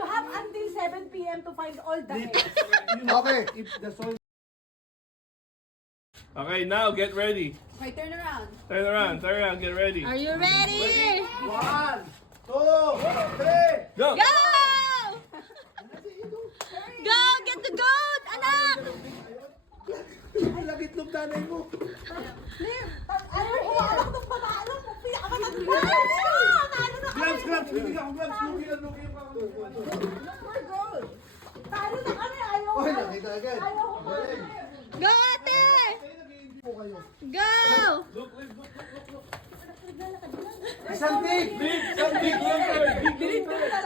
you have until 7 p.m. to find all the eggs. Okay, if the soil... Okay, now get ready. Okay, turn around. Turn around, get ready. Are you ready? 1, 2, 3! Go! Go! Go! Get the goat, anak! Lagitlog nanay mo. Ano ko, alam ng panalo mo, pinakamatanda. Gloves, gloves! Bibigyan ko gloves. Lugi yung Number goal. Talo na kami, ayaw ko. Oy, nakita agad. Ayaw ko pa. Go, ate! Go! Isang big!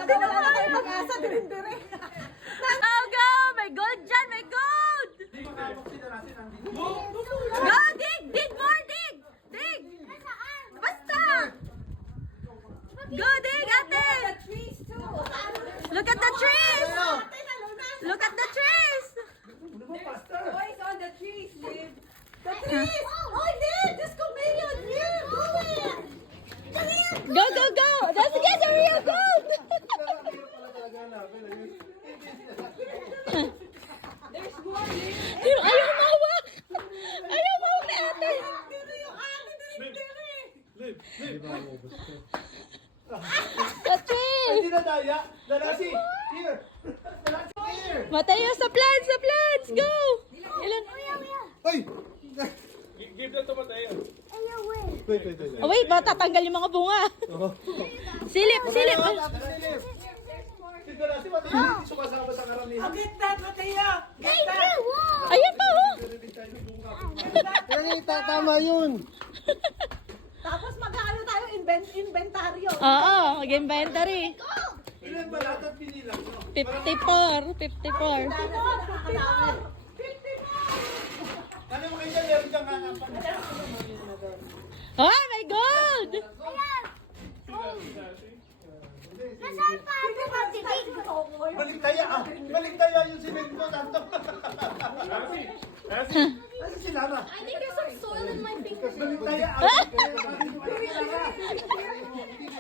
Talaga wala na kayo mag-asa, dire-dire. Go, go! May gold dyan! May gold! Go, dig! Dig more, dig! Dig! Basta! Go, dig, ate! Look at the trees! Look at the trees! Boys on the trees, Liv. The trees! Oh, Liv! Just go million! Liv! Go it! Go, go, go! Let's get the real gold! There's more, Liv. Pero ayaw mawak! Ayaw mawak ni ate! Dire yung akin, dire-dire. Live, live. The trees! Hindi na daya. Dalasi! Here! Dalasi! Here! Matayo sa plants! Sa plants! Go! Ilan? Hoy! Give that to Mateo. Wait. Oh, wait, matatanggal yung mga bunga. Silip, silip! Si Dalasi, mati hindi sumasama sa karamihan. Get that, Mateo! Get that! Ayun pa, oh! Tama yun. Tapos mag-ano tayo, inventaryo. Oo, mag-inventory. Ilan ba lahat ang pinilang nyo? 54. 54. Ano mo kayo dyan? Meron kang hanapan. Oh, my God! Nasaan pa ako magtitig? Balik taya ah! Balik taya yung simento tanto. Ano si Lara? I think there's some soil in my fingers. Balik taya ah!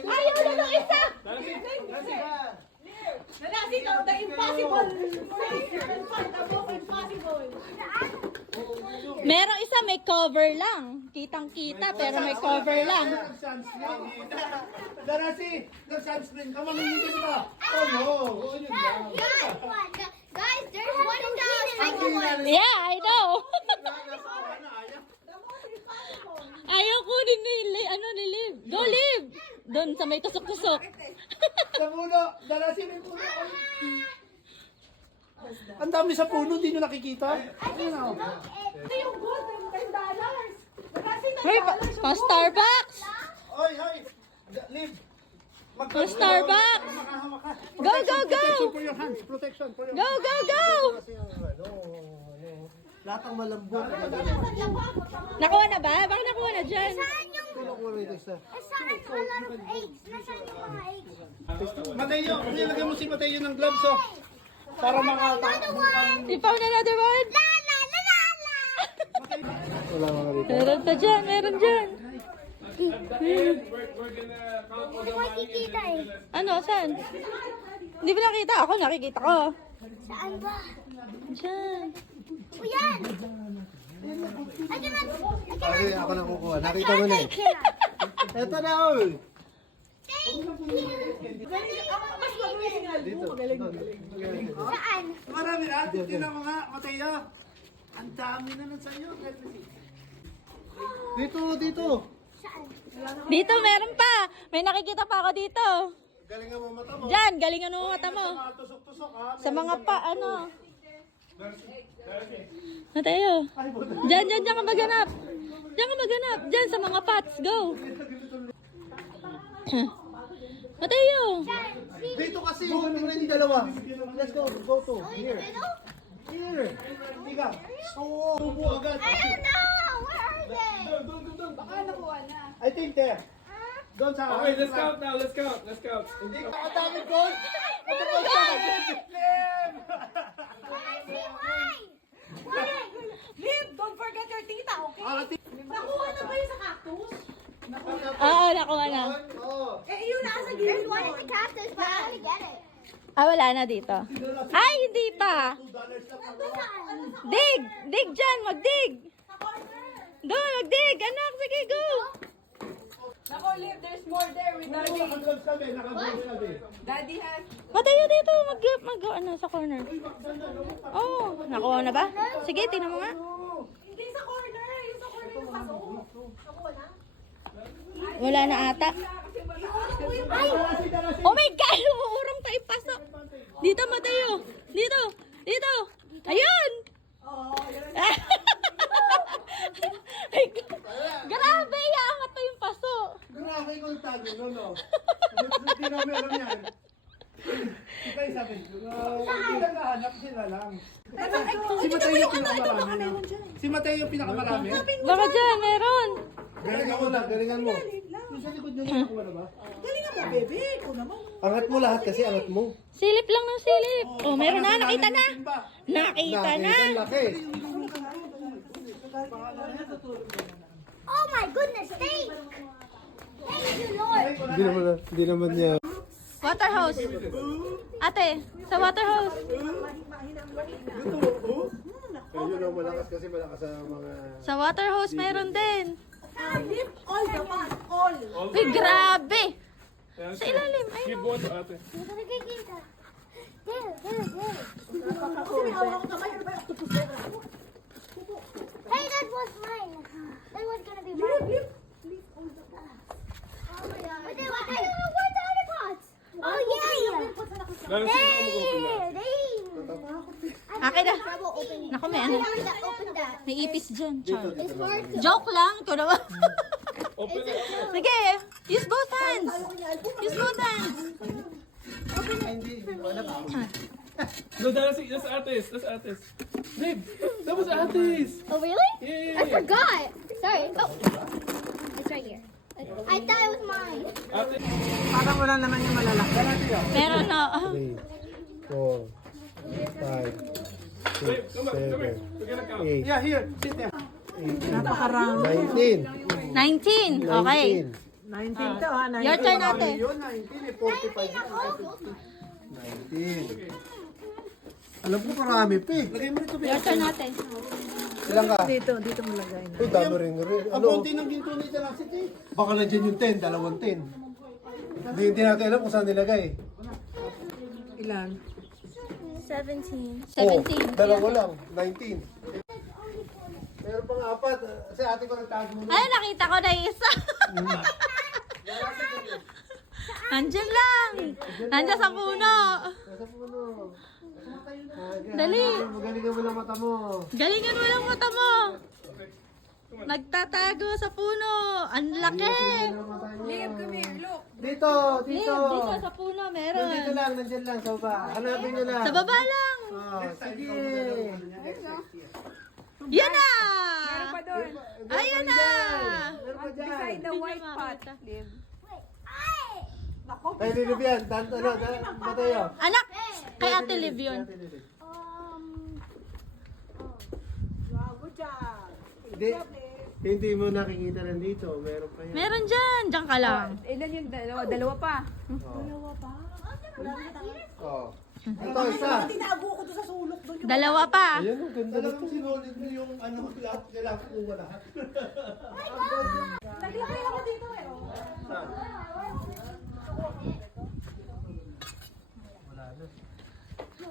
Ayaw na ng isa! Nalasi ka, the impossible. Impossible. Merong isa may cover lang. Kitang-kita pero may cover lang. Nag-sunscreen. Darasi, nag-sunscreen ka, mangingitin ka. Oh no, oh yun lang. Guys, there's one in the second one. Yeah, I know. Ayaw kunin ni Liv. Go, Liv! Doon sa may tusok-tusok. Sa puno, darasi may puno. Ang dami sa puno, hindi nyo nakikita? Ayun oh. Ito yung gold, $10. Nalasi Hey, $10. pa Starbucks! Oy, hoy! Liv! Pa Starbucks! Makahama ka. Go, go, go! Protection for your hands. Protection for your Go, go, go! Lahat ang malambot. Nakuha na ba? Baka nakuha na dyan. Saan yung... Saan a lot of eggs? Nasaan yung mga eggs? Mateo, nilagyan mo si Mateo ng gloves oh. Para makata. Another one! You found another one? La la la la la! Wala mga rito. Meron pa dyan, meron dyan. We're gonna count all the money and Makikita eh. then Ano, saan? Hindi ba nakita? Ako nakikita ko. Saan ba? Dyan. O yan! I cannot... Ay, ako na kukuha. Nakita mo na eh. Eto na oy. Mas magaling nga, Liv. Magaling. Saan? Marami na. Tingnan mo nga, Mateo. Ang dami na nun sa'yo. Dito. Saan? Dito, meron pa. May nakikita pa ako dito. Galingan mo mata mo. Dyan, galingan mo mata mo. Mga tusok-tusok ha. Sa mga pa, ano. Mateo. Dyan ka maghanap. Dyan ka maghanap. Dyan sa mga pots. Go. Mateo. Dito kasi yung yung dalawa. Let's go. Go to. Here. Here. Tiga. Oo. Tubo agad. I don't know! Where are they? Doon. Baka nakuha na. I think there. Doon sa... Okay, let's count now. Let's count. Hindi ka dami gold. Ito po sa I see why! Why? Liv, don't forget your tita, okay? Nakuha na ba yun sa cactus? Oo, nakuha na. Oo. Eh, yun nasa There's gilid one in mo. the cactus, but I want to get it. Ah, wala na dito. Ay, hindi pa. Dig! Dig dyan! Magdig! Doon, magdig! Anak, sige, go! Nako, Liv, there's more there with Daddy. Naka-gloves kami, naka-gloves kami. Daddy has... Matayo dito. Ano, sa corner. Oh, nakuha na ba? Sige, tingnan mo nga. Hindi sa corner. Yung sa corner yung paso. Nakuha na? Wala na ata. Ay! Oh my God! Umuurang tayo pasok. Dito, Matayo. Dito. Dito. Ayun! Ay, grabe! Yaangat pa yung paso. Grabe kong tago, no? Hindi namin alam yan. Ito yung sabi, hindi lang nahanap sila lang. Si Mateo yung pinakamarami. Si Mateo yung pinakamarami. Baka dyan, meron. Galingan mo lang, galingan mo. Yung sa likod nyo nakuha na ba? Galingan mo, baby. Ikaw naman. Angat mo lahat kasi, angat mo. Silip lang ng silip. Oh, meron na. Nakita na. Nakita na. Nakita, laki. Oh my goodness, thank you, Lord. Hindi naman niya. Water hose. Ate, sa water hose. Ayun ang malakas kasi malakas sa mga... Sa water hose meron din. Liv, all the man. All. Uy, grabe. Ayan, Sa ilalim. Ayun. Give one to ate. Hey, that was mine. That was gonna be mine. Oh my god. Where's the other pots? Oh yeah. Lalo sino ako mag-open na? Akin na. Naku, may ano. Open that. May ipis dyan. Char. It's hard to. Joke lang. Ikaw naman. Open it. Sige. Use both hands. Use both hands. No, that's ates. That's ates. Babe, that was ates. Oh really? Yeah. I forgot. Sorry. Oh, it's right here. I thought it was mine. Ate. Parang wala naman yung malalaki. Meron na. 3, 4, 5, Babe, come here. We're gonna count. 8, Yeah, here. Sit there. 19. 19. Okay. 19 to, ha? 19. Your turn, ate. Yun, 19 eh, 45 Ako. 19. Alam ko marami pa eh. Lagay mo rito. Your turn, ate. Ilang ka? Dito mo lagay. Uy, dami rin. Ano? Ang ng ginto ni Jurassic eh. Baka nandiyan yung 10, dalawang 10. Hindi natin alam kung saan nilagay. Ilan? 17. Oh, dalawa lang, 19. Meron pang apat. Kasi ate ko nagtago mo. Ay, nakita ko na isa. Nandyan lang. Nandyan sa puno. Nasa puno. Dali. Magaling mo lang mata mo. Galingan mo lang mata mo. Nagtatago sa puno. Ang laki. Liv, come here. Look. Dito, Liv, dito. dito sa puno meron. Dito lang, nandyan lang sa baba. Hanapin nyo lang. Sa baba lang. Oh, sige. Yan na. Meron pa doon. Ayun na. Meron pa dyan. Beside the white pot. Liv. Nako, Ay, Lilib yan. Matayo. Anak, kay Ate Liv yun. good job. Hindi mo nakikita rin dito. Meron pa yan. Meron dyan. Diyan ka lang. Ilan yung dalawa? Dalawa pa. Oh. Ito, isa. Tinago ko doon sa sulok doon. Dalawa pa. Ayan, ang ganda nito. Sinulid mo yung ano, lahat. Kailangan ko lahat. Naglagay ako dito eh.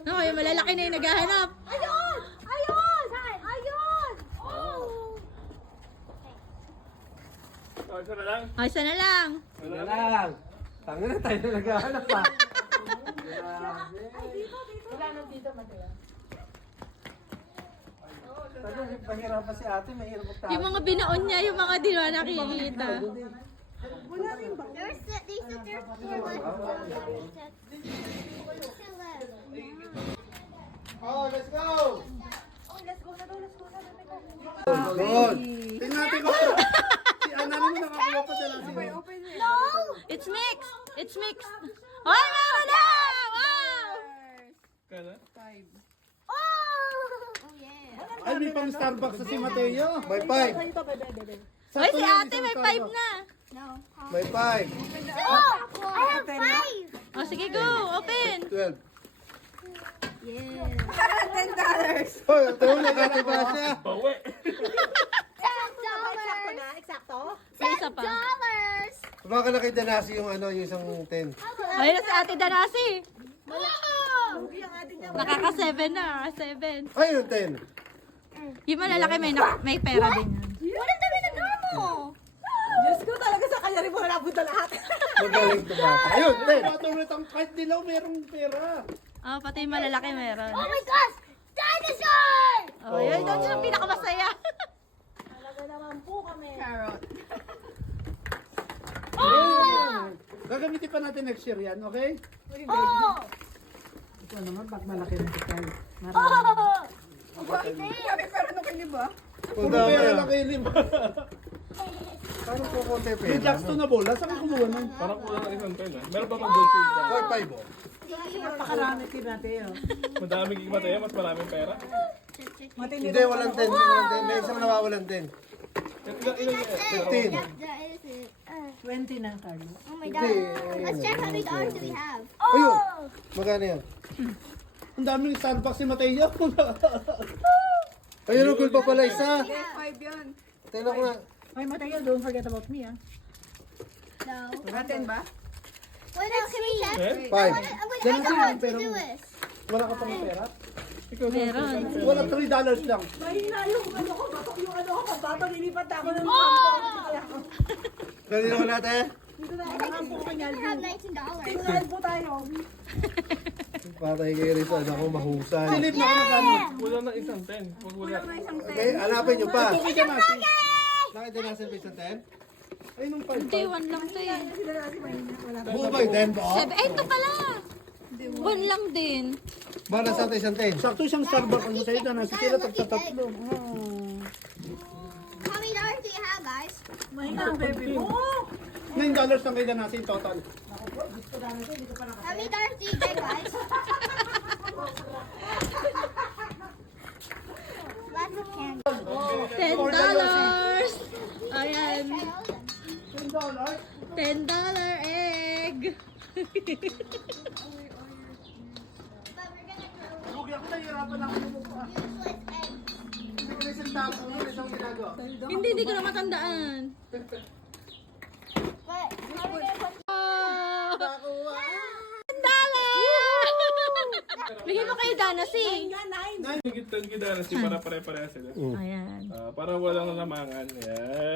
No, yung malalaki na yung naghahanap. Ayun! Ayun! Ayun! Oh! Oh, isa na lang. Ay, isa na lang. Wala lang. Tanga na tayo na naghahanap pa. Pahirapan si ate, mahirap magtahan. Yung mga binaon niya, yung mga di ba nakikita. They sit there for Oh, let's go! Oh, let's go na doon. Let's go na doon. Doon. Tingnan natin kung si Ana mo nakakuha pa dala siya. Open it. No! It's mixed. It's mixed. Ay, meron na! Wow! Kala? Oh! Oh yeah. Ay, may pang Starbucks sa si Mateo. May 5. Ay, si ate may 5 na. No. May 5. Oh! I have 5! O, sige, go. Open. 12. Yeah. $10. Oh, ito na kakaba siya. Bawi. Eksakto? Isa pa. Baka na kay Danasi yung ano, yung isang 10. Ayun na si Ate Danasi. Lugi ang atin niya. Nakaka-7 na. 7. Ay, yung 10. Yung malalaki may pera din yan. Walang dami na mo. Diyos ko talaga sa kanya rin mo napunta lahat. Magaling to bata. Ayun, 10. Matulit ang kahit dilaw merong pera. Oh, pati yung malalaki meron. Oh my gosh! Dinosaur! Oh, yun yung yung pinakamasaya. Talaga naman po kami. Carrot. Gagamitin pa natin next year yan, okay? Oh! Ito naman, pag malaki na ito. Oh! Kami pero nung kini ba? Puro pera lang kayo lima. Parang po konti Yung pera. jacks to na bola, saan kayo kumuha nun? Parang kulang ng isang pen. Meron pa bang gold pin? 4-5 oh. Napakarami kay Mateo. Madaming imataya, mas maraming pera. Hindi, walang 10. Walang 10. May isang nawawalan 10. Ilan 15. 20 na, Carlo. Oh my Hindi. god. Let's check how many dollars do we have. Ayun. Magkano yan? Ang daming Starbucks si Mateo. Ayun, ang cool pa pala isa. 5 yun. Tingnan ko nga. Ay, Mateo, don't forget about me, ah. No. Atin ba? What else can we check? Eh? 5. I don't want to do this. Wala ka pang pera? Meron. Wala $3 lang. Mahina yung ano ko, batok yung ano ko. Pagbato, lilipat ako ng kampo. Kanino ko natin? Dito na, ang kampo ko kanya. I have $19. Tingnan po tayo. Patay kayo rin sa anak ko, mahusay. Silip na ka magkano. Kulang ng isang pen. Wag wala. Okay, hanapin nyo pa. Ito ka nasi. Nakita nasin ba isang 10? Ay, nung 5 Hindi, 1 lang to eh. Buo ba yung 10 ba? 7. Ay, ito pala. 1 lang din. Bala sa atin isang 10. Sakto siyang Starbucks ang Mateo na nasi sila tagtatatlo. How many dollars do you have, guys? Mahina ang baby mo. $9 lang kayo na natin total. How many dollars do you get, guys? Lots of candy. $10. Ayan. $10? $10 egg. But we're gonna throw Lugi ako, nahihirapan ako yung mukha. useless eggs. Hindi ko isang tapo, isang ginagawa. Hindi ko na matandaan. But how are we gonna put $10. Bigyan mo kay Danasi. Nga, 9. Higit-higit na si para pare-pareha sila. Ayan. Para walang lamangan. Yan.